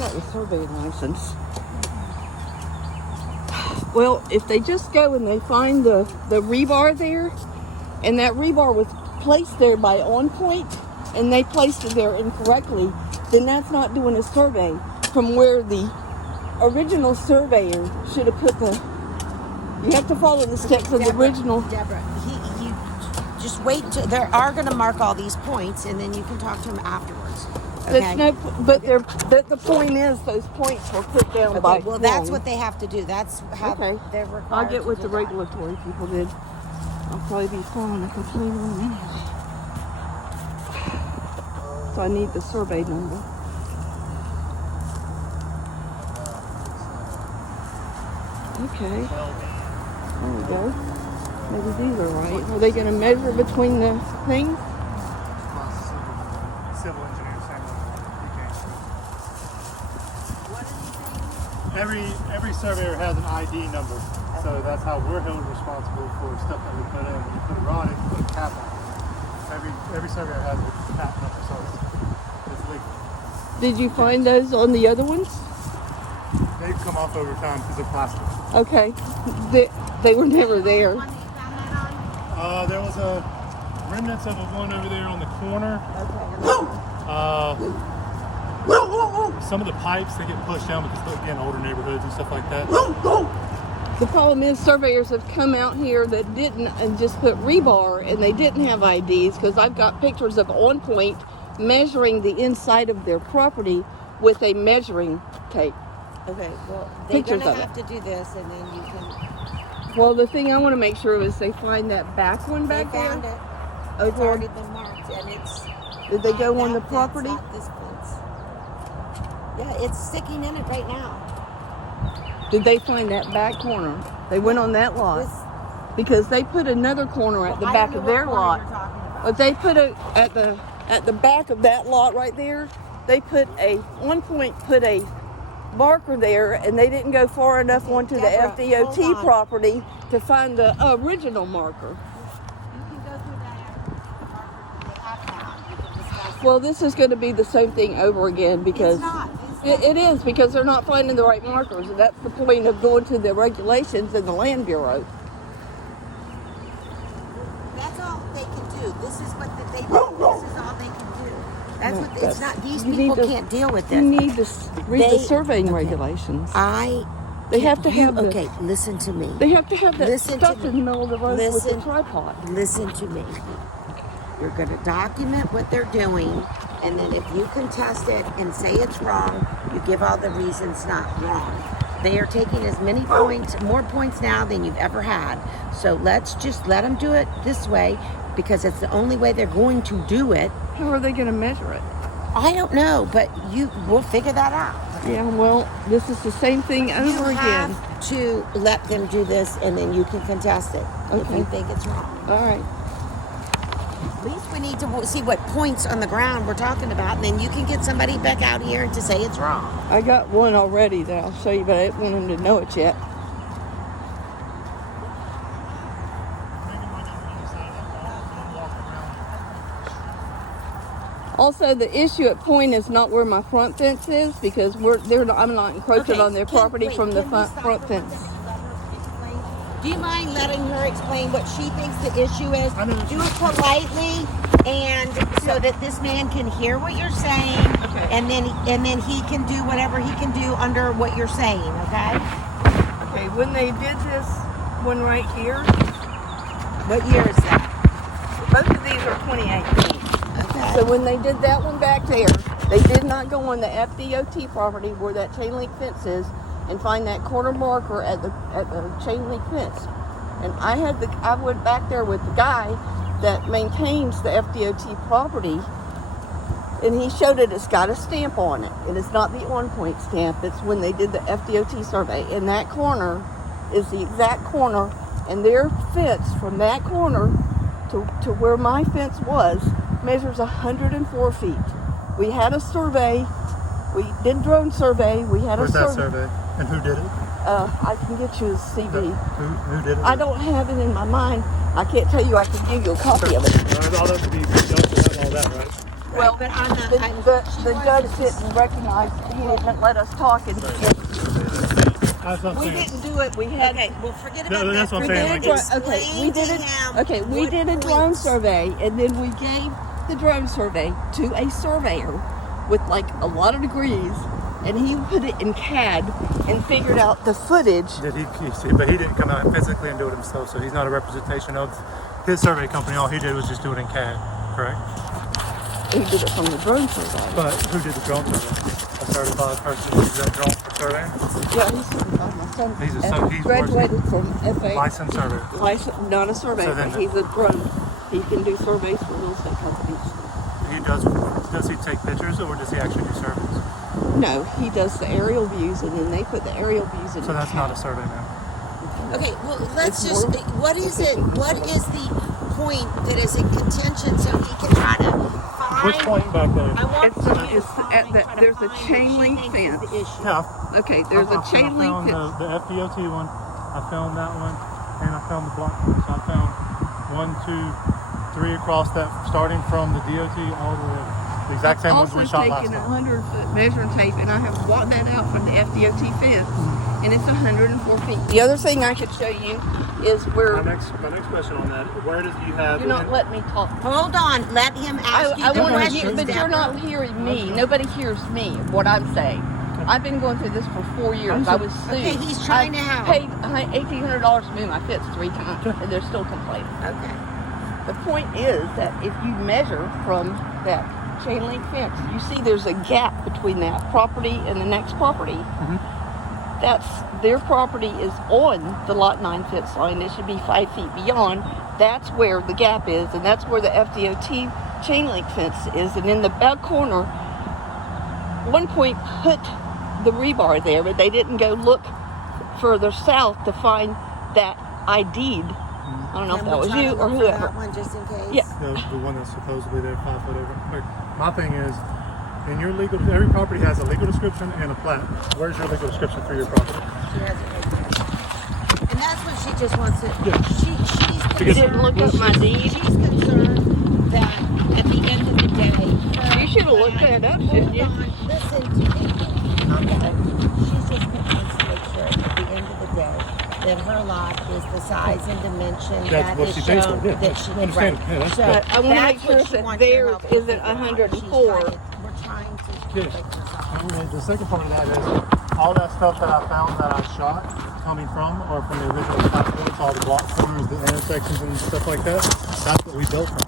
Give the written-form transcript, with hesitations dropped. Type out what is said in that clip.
got the surveying license. Well, if they just go and they find the rebar there, and that rebar was placed there by On Point, and they placed it there incorrectly, then that's not doing a survey from where the original surveyor should have put the... You have to follow the steps of the original... Deborah, you just wait. They are going to mark all these points, and then you can talk to them afterwards. Okay? The point is those points were put down by... Well, that's what they have to do. That's how they're required. I'll get what to the do that. regulatory people did. I'll probably be following a complete one anyway. So I need the survey number. Okay. There we go. Maybe these are right. Are they going to measure between the things? Civil engineer, same one. Every surveyor has an ID number, so that's how we're held responsible for stuff that we put in. When you put a rod in, you put a cap on it. Every surveyor has a cap number, so it's legal. Did you find those on the other ones? They've come off over time because they're plastic. Okay. They were never there. There was a remnants of a one over there on the corner. Some of the pipes, they get pushed down because they're in older neighborhoods and stuff like that. The problem is surveyors have come out here that didn't and just put rebar, and they didn't have IDs, because I've got pictures of On Point measuring the inside of their property with a measuring tape. Okay, well, they're going Pictures to of have to do this, and then you can... Well, the thing I want to make sure is they find that back one back They found there. it. It's Over. already been marked, and it's... Did they go on the that's property? not this fence. Yeah, it's sticking in it right now. Did they find that back corner? They went on that lot This, because they put another corner at the I back don't of know their what corner lot. you're talking about. But they put at the back of that lot right there. They put On Point put a marker there, and they didn't go far enough onto Deborah, the FDOT hold on. property to find the original marker. You can go through that after now. You can discuss it. Well, this is going to be the same thing over again because It's not. It's it is, because they're not finding the right markers, and that's the point of going to the regulations in the Land Bureau. That's all they can do. This is what they do. This is all they can do. That's No, what it's that's- not. These you people need to- can't deal with You this. need to read the They- surveying okay. regulations. They have to have the- Okay, listen to me. They have to have that Listen to stuff me. in the middle of the road with Listen. the tripod. Listen to me. You're going to document what they're doing, and then if you contest it and say it's wrong, you give all the reasons not wrong. They are taking as many points, more points now than you've ever had. So let's just let them do it this way, because it's the only way they're going to do it. How are they going to measure it? I don't know, but we'll figure that out. Yeah, well, this is the same thing over You again. have to let them do this, and then you can contest it if Okay. you think it's wrong. All right. At least we need to see what points on the ground we're talking about, and then you can get somebody back out here to say it's wrong. I got one already that I'll show you, but I didn't want them to know it yet. Maybe one on the other side of that wall, and walk around. Also, the issue at Point is not where my front fence is, because I'm not encroaching on their property from the front fence. Do you mind letting her explain what she thinks the issue is? I know. Do it politely, and so that this man can hear what you're saying, Okay. and then he can do whatever he can do under what you're saying. Okay? Okay, when they did this one right here, What year is that? both of these are 2018. Okay. So when they did that one back there, they did not go on the FDOT property where that chain link fence is and find that corner marker at the chain link fence. And I went back there with the guy that maintains the FDOT property, and he showed it's got a stamp on it. And it's not the On Point stamp. It's when they did the FDOT survey. And that corner is the exact corner, and their fence from that corner to where my fence was measures 104 feet. We had a survey. We did drone survey. We had Where's a that survey? And who did it? I can get you a CV. Who did it? I don't have it in my mind. I can't tell you. I can give you a copy of it. All that to be done, all that, right? Well, but on the judge didn't recognize, he didn't let us talk, and That's what I'm we saying. didn't do it. We had Okay, well, forget No, about that's that. what I'm we saying, did a like- drone. Okay, we Explain did to it. him Okay, we what did a drone points. survey, and then we gave the drone survey to a surveyor with like a lot of degrees, and he put it in CAD and figured out the footage. Did he see, but he didn't come out physically and do it himself, so he's not a representation of his survey company. All he did was just do it in CAD, correct? He did it from the drone survey. But who did the drone survey? A certified person who uses that drone for surveying? Yeah, he's certified. My son He's a son- he's graduated from FA. Licensed surveyor. Not a surveyor, So then but he's a drone. He can do surveys for real estate companies. He does he take pictures or does he actually do surveys? No, he does the aerial views, and then they put the aerial views in. So that's not a survey man. Okay, well, let's It's just, more what is it, efficient. what is the point that is in contention so he can try to Which find? point back there? I want It's you a- to it's find, at the- try to there's a find what chain she link thinks is fence. the issue. Yeah. Okay, there's a chain link I fence. found the FDOT one. I found that one, and I found the block one. So I found 1, 2, 3 across that, starting from the DOT all the way. The exact same ones Also we shot last taken a time. 100-foot measuring tape, and I have walked that out from the FDOT fence, and it's 104 feet. The other thing I could show you is where My next question on that: where does you have? you're not letting me talk. Hold on, let him ask you I the want to questions, hear, but you're Deborah. not hearing me. Nobody hears me. What I'm saying. I've been going through this for 4 years. I was sued. Okay, he's trying to help. I paid $1,800 to move my fence 3 times, and they're still complaining. Okay. The point is that if you measure from that chain link fence, you see there's a gap between that property and the next property. That's their property is on the lot 9 fence line. It should be 5 feet beyond. That's where the gap is, and that's where the FDOT chain link fence is. And in the back corner, one point put the rebar there, but they didn't go look further south to find that ID'd. I don't know if Can that we was try you to or look for whoever. that one just in case? Yeah. The one that's supposedly there 5 foot over. Like, my thing is, in your legal, every property has a legal description and a plat. Where's your legal description for your property? She has it right there. And that's what she just wants to, she's Because- Didn't look up my deed. She's concerned that at the end of the day. You should have looked that up, shouldn't you? Hold on, listen to me. Okay. She's just wants to make sure at the end of the day that her lot is the size and dimension That's that what is she thinks shown, so, yeah. that she, I understand. right. Yeah, that's So good. I wanna make that's sure what she that wants your theirs help to isn't figure out. 104. We're trying to Yeah. figure this out. Okay, the second part of that is all that stuff that I found that I shot coming from or from the original platforms, all the block corners, the intersections and stuff like that. That's what we built from.